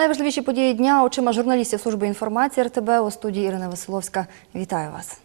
Найважливіші події дня очима журналістів служби інформації РТБ у студії Ірина Василовська. Вітаю вас.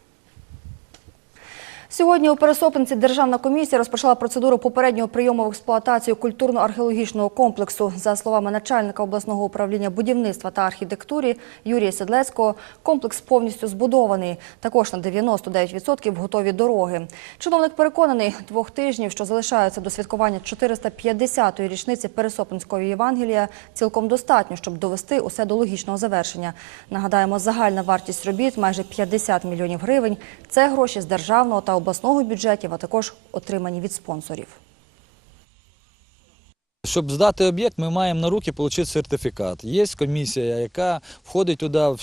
Сьогодні у Пересопинці Державна комісія розпочала процедуру попереднього прийому в експлуатацію культурно-археологічного комплексу. За словами начальника обласного управління будівництва та архітектури Юрія Седлецького, комплекс повністю збудований. Також на 99% готові дороги. Чиновник переконаний, двох тижнів, що залишаються до святкування 450-ї річниці Пересопинського Євангелія, цілком достатньо, щоб довести усе до логічного завершення. Нагадаємо, загальна вартість робіт майже 50 мільйонів гривень. Це гроші з державного та обласного бюджетів, а також отримані від спонсорів. Щоб здати об'єкт, ми маємо на руки отримати сертифікат. Є комісія, яка входить туди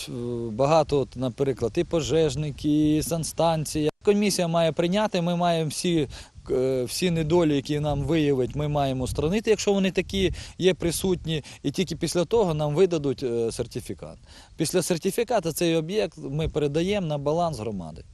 багато, наприклад, і пожежники, і санстанція. Комісія має прийняти, ми маємо всі. е, Всі недолі, які нам виявить, ми маємо устранити, якщо вони такі є присутні, і тільки після того нам видадуть е, сертифікат. Після сертифікату цей об'єкт ми передаємо на баланс громади.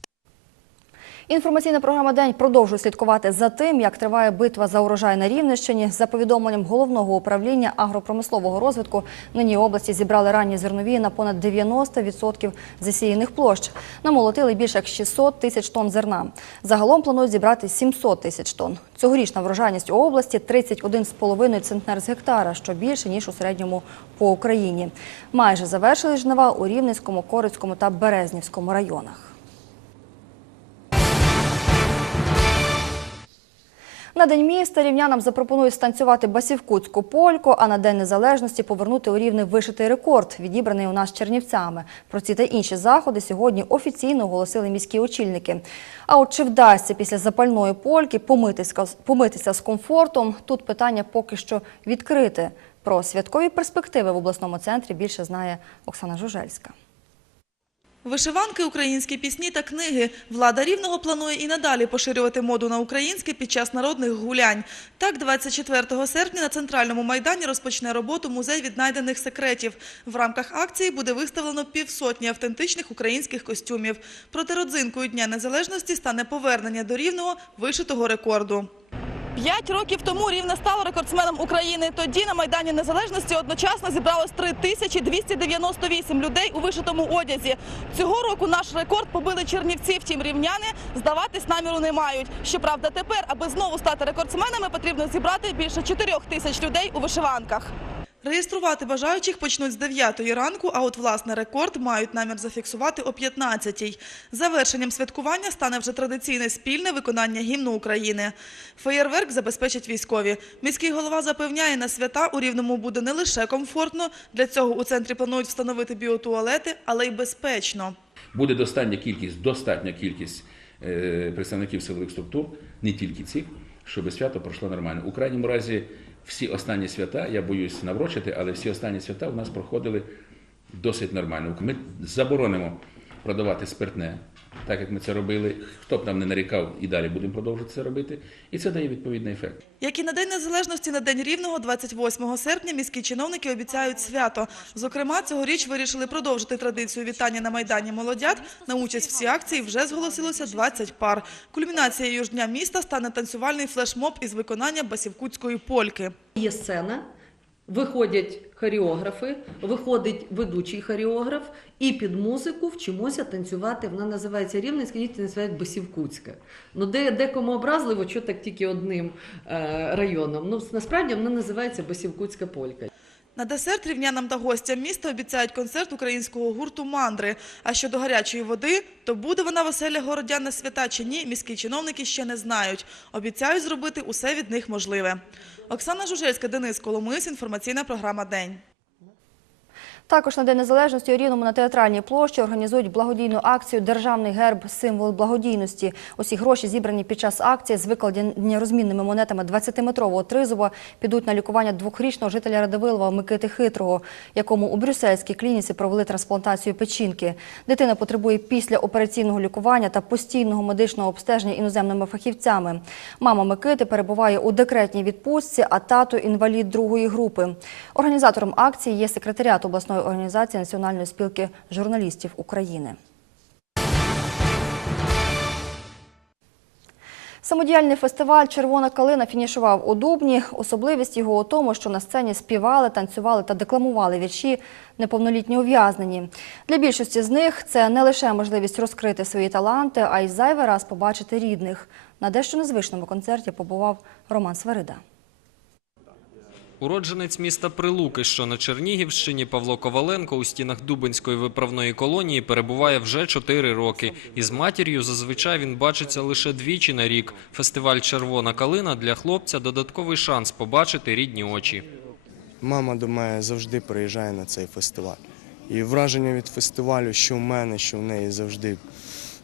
Інформаційна програма День продовжує слідкувати за тим, як триває битва за урожай на Рівненщині. За повідомленням головного управління агропромислового розвитку, нині області зібрали ранні зернові на понад 90% засіяних площ. Намолотили більше як 600 тисяч тонн зерна. Загалом планують зібрати 700 тисяч тонн. Цьогорічна врожайність у області 31,5 центнер з гектара, що більше ніж у середньому по Україні. Майже завершили жнива у Рівненському, Корицькому та Березнівському районах. На День міста рівнянам запропонують станцювати басівкутську польку, а на День Незалежності повернути у Рівне вишитий рекорд, відібраний у нас Чернівцями. Про ці та інші заходи сьогодні офіційно оголосили міські очільники. А от чи вдасться після запальної польки помитися, помитися з комфортом, тут питання поки що відкрите. Про святкові перспективи в обласному центрі більше знає Оксана Жужельська. Вишиванки, українські пісні та книги. Влада Рівного планує і надалі поширювати моду на українське під час народних гулянь. Так, 24 серпня на Центральному майдані розпочне роботу музей віднайдених секретів. В рамках акції буде виставлено півсотні автентичних українських костюмів. Проти родзинкою Дня Незалежності стане повернення до Рівного вишитого рекорду. П'ять років тому Рівне стало рекордсменом України. Тоді на Майдані Незалежності одночасно зібралось 3298 людей у вишитому одязі. Цього року наш рекорд побили чернівці, втім рівняни здаватись наміру не мають. Щоправда, тепер, аби знову стати рекордсменами, потрібно зібрати більше 4 тисяч людей у вишиванках. Реєструвати бажаючих почнуть з 9 ранку, а от власне рекорд мають намір зафіксувати о 15 Завершенням святкування стане вже традиційне спільне виконання гімну України. Феєрверк забезпечать військові. Міський голова запевняє, на свята у Рівному буде не лише комфортно, для цього у центрі планують встановити біотуалети, але й безпечно. Буде достатня кількість, достатня кількість е, представників силових структур, не тільки цих, щоб свято пройшло нормально. У крайньому разі, всі останні свята, я боюсь наврочити, але всі останні свята у нас проходили досить нормально. Ми заборонимо продавати спиртне, так як ми це робили. Хто б нам не нарікав, і далі будемо продовжувати це робити. І це дає відповідний ефект. Як і на День Незалежності, на День Рівного, 28 серпня, міські чиновники обіцяють свято. Зокрема, цьогоріч вирішили продовжити традицію вітання на Майдані Молодят. На участь в цій акції вже зголосилося 20 пар. Кульмінацією ж Дня міста стане танцювальний флешмоб із виконання басівкутської польки. Є сцена, виходять хореографи, виходить ведучий хореограф, і під музику вчимося танцювати. Вона називається Рівненська, діти називають Басівкутська. Ну, де, декому образливо, що так тільки одним е, районом. Ну, насправді вона називається Басівкутська полька. На десерт рівнянам та гостям міста обіцяють концерт українського гурту «Мандри». А щодо гарячої води, то буде вона веселя городян на свята чи ні, міські чиновники ще не знають. Обіцяють зробити усе від них можливе. Оксана Жужельська, Денис Коломис, інформаційна програма «День». Також на День Незалежності у Рівному на театральній площі організують благодійну акцію Державний герб символ благодійності. Усі гроші, зібрані під час акції з викладені розмінними монетами 20-метрового тризуба, підуть на лікування двохрічного жителя Радивилова Микити Хитрого, якому у брюссельській клініці провели трансплантацію печінки. Дитина потребує післяопераційного лікування та постійного медичного обстеження іноземними фахівцями. Мама Микити перебуває у декретній відпустці, а тато інвалід другої групи. Організатором акції є секретаріат обласної організації Національної спілки журналістів України. Самодіяльний фестиваль Червона калина фінішував у Дубні. Особливість його у тому, що на сцені співали, танцювали та декламували вірші неповнолітні ув'язнені. Для більшості з них це не лише можливість розкрити свої таланти, а й зайвий раз побачити рідних. На дещо незвичному концерті побував Роман Сварида. Уродженець міста Прилуки, що на Чернігівщині, Павло Коваленко у стінах Дубинської виправної колонії перебуває вже чотири роки. Із матір'ю зазвичай він бачиться лише двічі на рік. Фестиваль «Червона калина» для хлопця – додатковий шанс побачити рідні очі. Мама до мене завжди приїжджає на цей фестиваль. І враження від фестивалю, що в мене, що в неї завжди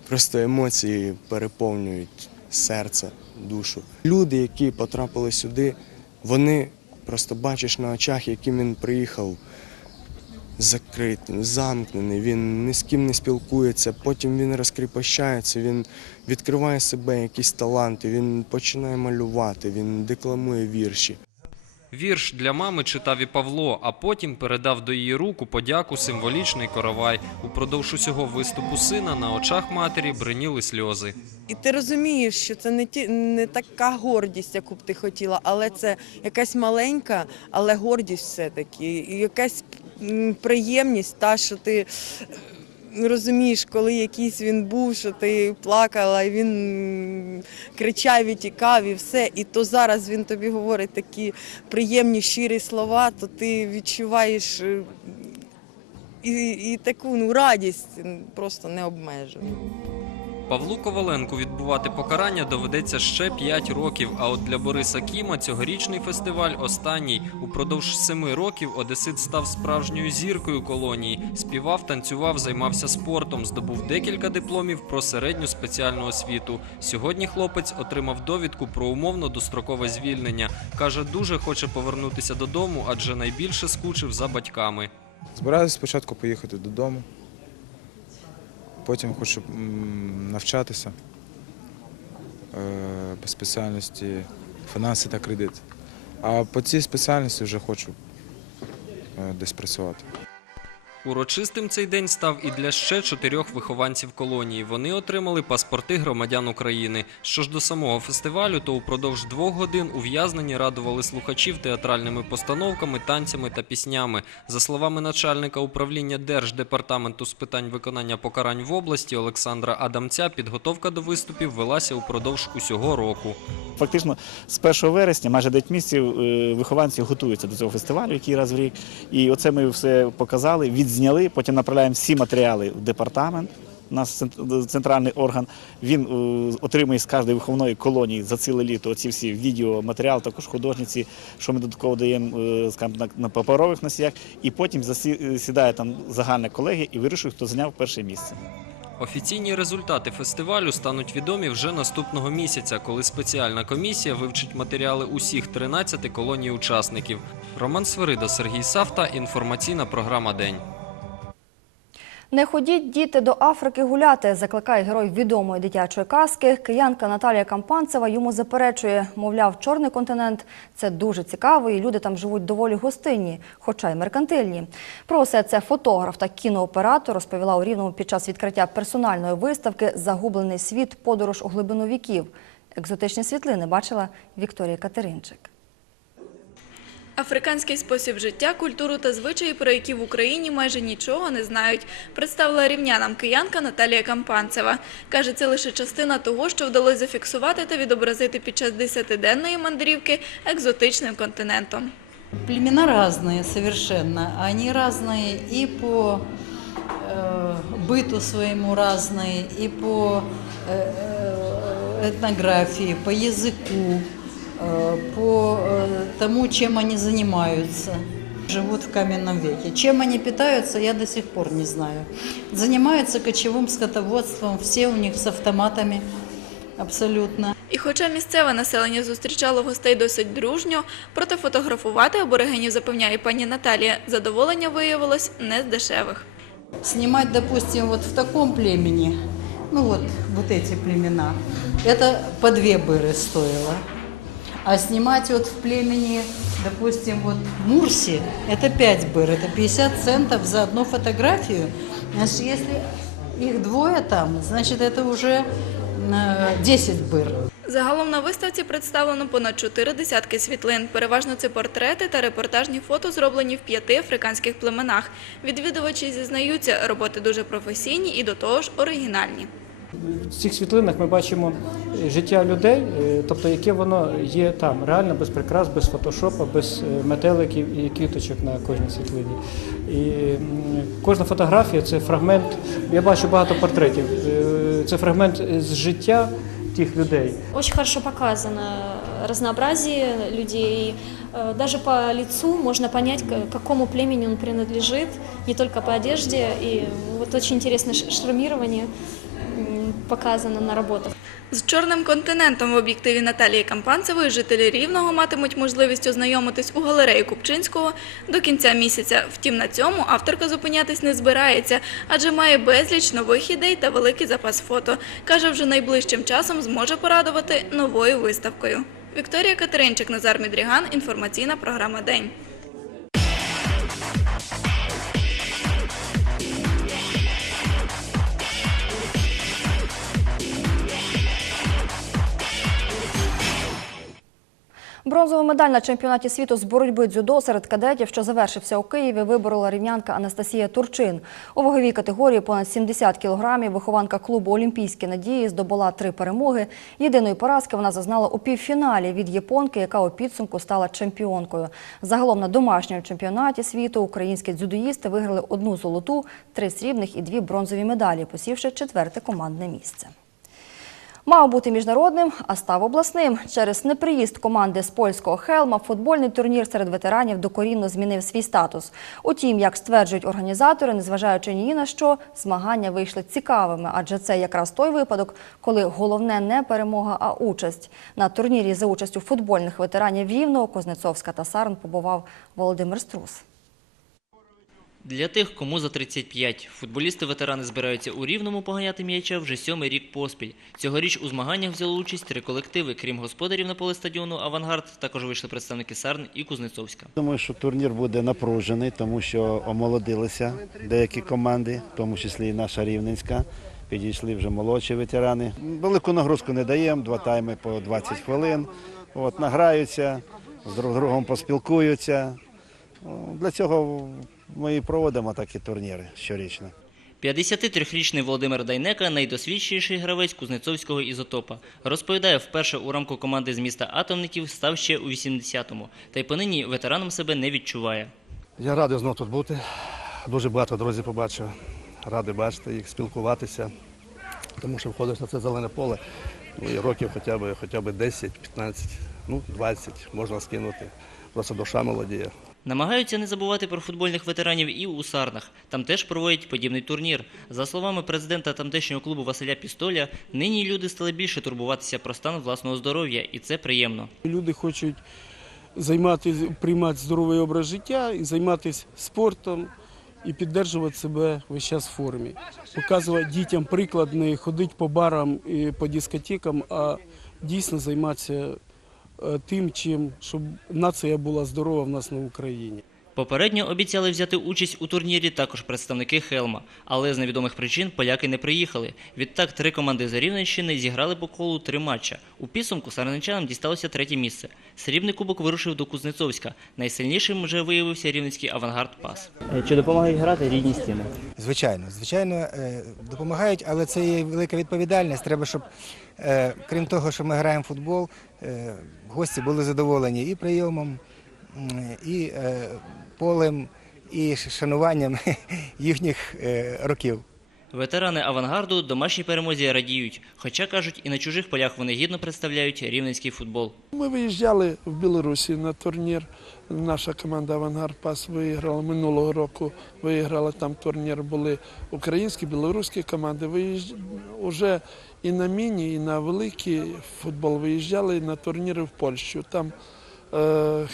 просто емоції переповнюють серце, душу. Люди, які потрапили сюди, вони просто бачиш на очах, яким він приїхав закритим, замкнений, він ні з ким не спілкується, потім він розкріпощається, він відкриває себе якісь таланти, він починає малювати, він декламує вірші. Вірш для мами читав і Павло, а потім передав до її рук у подяку символічний коровай. Упродовж усього виступу сина на очах матері бриніли сльози. І ти розумієш, що це не ті не така гордість, яку б ти хотіла, але це якась маленька, але гордість все-таки. І якась приємність, та що ти розумієш, коли якийсь він був, що ти плакала, і він кричав і тікав, і все. І то зараз він тобі говорить такі приємні, щирі слова, то ти відчуваєш. е, І, і таку ну, радість просто не обмежену. Павлу Коваленку відбувати покарання доведеться ще 5 років. А от для Бориса Кіма цьогорічний фестиваль останній. Упродовж семи років Одесит став справжньою зіркою колонії. Співав, танцював, займався спортом, здобув декілька дипломів про середню спеціальну освіту. Сьогодні хлопець отримав довідку про умовно дострокове звільнення. каже, дуже хоче повернутися додому, адже найбільше скучив за батьками. Збираюся спочатку поїхати додому, потім хочу навчатися е, по спеціальності фінанси та кредит. А по цій спеціальності вже хочу е, десь працювати. Урочистим цей день став і для ще чотирьох вихованців колонії. Вони отримали паспорти громадян України. Що ж до самого фестивалю, то упродовж двох годин ув'язнені радували слухачів театральними постановками, танцями та піснями. За словами начальника управління Держдепартаменту з питань виконання покарань в області Олександра Адамця, підготовка до виступів велася упродовж усього року. Фактично з 1 вересня майже 9 місяців е, вихованці готуються до цього фестивалю, який раз в рік. І оце ми все показали, відзняли, потім направляємо всі матеріали в департамент. У нас центральний орган. Він е, отримує з кожної виховної колонії за ціле літо оці всі відеоматеріали, також художниці, що ми додатково даємо е, скажімо, на, паперових носіях. І потім засі- сідає там загальна колегія і вирішує, хто зайняв перше місце. Офіційні результати фестивалю стануть відомі вже наступного місяця, коли спеціальна комісія вивчить матеріали усіх 13 колоній учасників. Роман Свирида, Сергій Савта. Інформаційна програма День. Не ходіть діти до Африки гуляти, закликає герой відомої дитячої казки. Киянка Наталія Кампанцева йому заперечує, мовляв, чорний континент це дуже цікаво, і люди там живуть доволі гостинні, хоча й меркантильні. Про все це фотограф та кінооператор розповіла у Рівному під час відкриття персональної виставки Загублений світ. Подорож у глибину віків. Екзотичні світлини бачила Вікторія Катеринчик. Африканський спосіб життя, культуру та звичаї, про які в Україні майже нічого не знають, представила рівнянам киянка Наталія Кампанцева. Каже, це лише частина того, що вдалося зафіксувати та відобразити під час десятиденної мандрівки екзотичним континентом. Племена разные совершенно. Они разные и по э, быту своему разные, и по э, э, этнографии, по языку, э, по э, тому, чем они занимаются. Живут в каменном веке. Чем они питаются, я до сих пор не знаю. Занимаются кочевым скотоводством, все у них с автоматами абсолютно. І хоча місцеве населення зустрічало гостей досить дружньо, проте фотографувати аборигенів, запевняє пані Наталія, задоволення виявилось не з дешевих. Снимать, допустим, вот в таком племени, ну вот, вот эти племена, это по две быры стоило. А снимать вот в племени, допустим, вот Мурси, это 5 быр, это 50 центов за одну фотографию. Значит, если их двое там, значит, это уже э, 10 быр. Загалом на виставці представлено понад чотири десятки світлин. Переважно це портрети та репортажні фото, зроблені в п'яти африканських племенах. Відвідувачі зізнаються, роботи дуже професійні і до того ж оригінальні. В цих світлинах ми бачимо е, життя людей, е, тобто яке воно є там, реально без прикрас, без фотошопа, без е, метеликів і квіточок на кожній світлині. І кожна фотографія це фрагмент. Я бачу багато портретів. Це фрагмент з життя тих людей. Очень хорошо показано разнообразие людей. Э, Даже по лицу можно понять, к какому племени он принадлежит, не только по одежде. И вот очень интересное ш- шрамирование м, показано на работах. З чорним континентом в об'єктиві Наталії Кампанцевої жителі Рівного матимуть можливість ознайомитись у галереї Купчинського до кінця місяця. Втім, на цьому авторка зупинятись не збирається, адже має безліч нових ідей та великий запас фото. Каже, вже найближчим часом зможе порадувати новою виставкою. Вікторія Катеринчик, Назар Мідріган, інформаційна програма День. Бронзову медаль на чемпіонаті світу з боротьби дзюдо серед кадетів, що завершився у Києві, виборола рівнянка Анастасія Турчин. У ваговій категорії понад 70 кілограмів вихованка клубу Олімпійські надії здобула три перемоги. Єдиної поразки вона зазнала у півфіналі від японки, яка у підсумку стала чемпіонкою. Загалом на домашньому чемпіонаті світу українські дзюдоїсти виграли одну золоту, три срібних і дві бронзові медалі, посівши четверте командне місце. Мав бути міжнародним, а став обласним. Через неприїзд команди з польського Хелма футбольний турнір серед ветеранів докорінно змінив свій статус. Утім, як стверджують організатори, незважаючи ні на що, змагання вийшли цікавими, адже це якраз той випадок, коли головне не перемога, а участь. На турнірі за участю футбольних ветеранів Рівного, Кознецовська та Сарн побував Володимир Струс. Для тих, кому за 35, футболісти-ветерани збираються у Рівному поганяти м'яча вже сьомий рік поспіль. Цьогоріч у змаганнях взяли участь три колективи. Крім господарів на поле стадіону «Авангард», також вийшли представники Сарн і Кузнецовська. Думаю, що турнір буде напружений, тому що омолодилися деякі команди, в тому числі і наша рівненська. Підійшли вже молодші ветерани. Велику нагрузку не даємо, два тайми по 20 хвилин. От, награються, з друг другом поспілкуються. Для цього ми і проводимо такі турніри щорічно. 53-річний Володимир Дайнека – найдосвідченіший гравець Кузнецовського ізотопа. Розповідає, вперше у рамку команди з міста Атомників став ще у 80-му. Та й понині ветераном себе не відчуває. Я радий знову тут бути. Дуже багато друзів побачив. Радий бачити їх, спілкуватися. Тому що входиш на це зелене поле. Ну і років хоча б, хоча б 10, 15, ну 20 можна скинути. Просто душа молодіє. Намагаються не забувати про футбольних ветеранів і у Сарнах. Там теж проводять подібний турнір. За словами президента тамтешнього клубу Василя Пістоля, нині люди стали більше турбуватися про стан власного здоров'я, і це приємно. Люди хочуть займатися, приймати здоровий образ життя і займатися спортом і підтримувати себе весь час в формі. Показувати дітям приклад не ходити по барам і по дискотекам, а дійсно займатися тим, чим, щоб нація була здорова в нас на Україні. Попередньо обіцяли взяти участь у турнірі також представники Хелма, але з невідомих причин поляки не приїхали. Відтак три команди з Рівненщини зіграли по колу три матча. У підсумку сарненчанам дісталося третє місце. Срібний кубок вирушив до Кузнецовська. Найсильнішим вже виявився рівненський авангард Пас. Чи допомагають грати рідні стіни? Звичайно, звичайно, е, допомагають, але це є велика відповідальність. Треба, щоб, е, крім того, що ми граємо в футбол, е, гості були задоволені і прийомом, і е, полем, і шануванням їхніх е, років. Ветерани авангарду домашній перемозі радіють, хоча кажуть, і на чужих полях вони гідно представляють рівненський футбол. Ми виїжджали в Білорусі на турнір. Наша команда Авангард Пас виграла минулого року. Виграла там турнір. Були українські, білоруські команди. Виїжджали вже і на міні, і на великий футбол виїжджали на турніри в Польщу. Там е,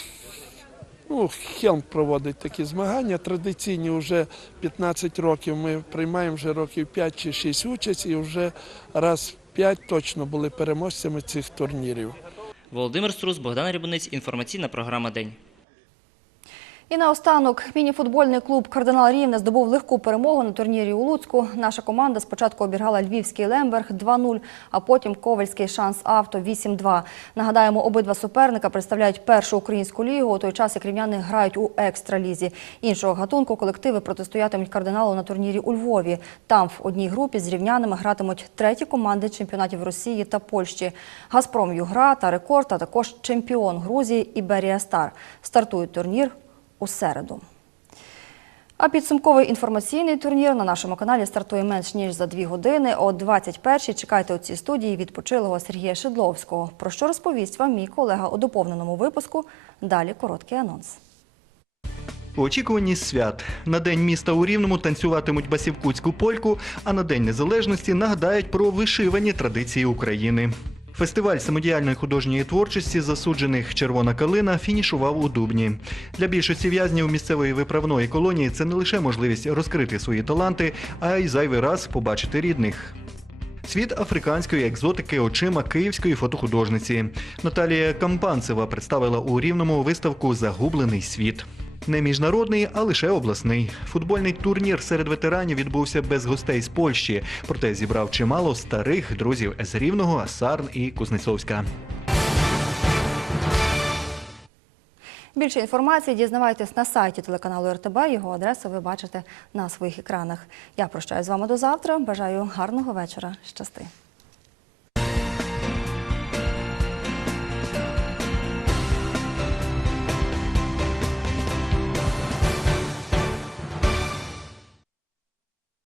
ну, Хелм проводить такі змагання. Традиційні вже 15 років. Ми приймаємо вже років 5 чи 6 участь і вже раз 5 точно були переможцями цих турнірів. Володимир Струс, Богдан Рябунець, інформаційна програма День. І наостанок мініфутбольний клуб Кардинал Рівне здобув легку перемогу на турнірі у Луцьку. Наша команда спочатку обіграла львівський Лемберг 2-0, а потім Ковальський шанс авто 8-2. Нагадаємо, обидва суперника представляють першу українську лігу, у той час як рівняни грають у екстралізі. Іншого гатунку колективи протистоятимуть кардиналу на турнірі у Львові. Там в одній групі з рівнянами гратимуть треті команди чемпіонатів Росії та Польщі. Газпром Югра та Рекорд, а також чемпіон Грузії Іберія Стар. Стартують турнір у середу. А підсумковий інформаційний турнір на нашому каналі стартує менш ніж за дві години. О 21-й чекайте у цій студії відпочилого Сергія Шедловського. Про що розповість вам мій колега у доповненому випуску. Далі короткий анонс. У очікуванні свят на день міста у Рівному танцюватимуть басівкутську польку, а на День Незалежності нагадають про вишивані традиції України. Фестиваль самодіяльної художньої творчості засуджених Червона калина фінішував у Дубні. Для більшості в'язнів місцевої виправної колонії це не лише можливість розкрити свої таланти, а й зайвий раз побачити рідних. Світ африканської екзотики очима київської фотохудожниці. Наталія Кампанцева представила у рівному виставку Загублений світ. Не міжнародний, а лише обласний. Футбольний турнір серед ветеранів відбувся без гостей з Польщі, проте зібрав чимало старих друзів з Рівного, Сарн і Кузнецовська. Більше інформації дізнавайтесь на сайті телеканалу РТБ. Його адресу ви бачите на своїх екранах. Я прощаюсь з вами до завтра. Бажаю гарного вечора. Щасти.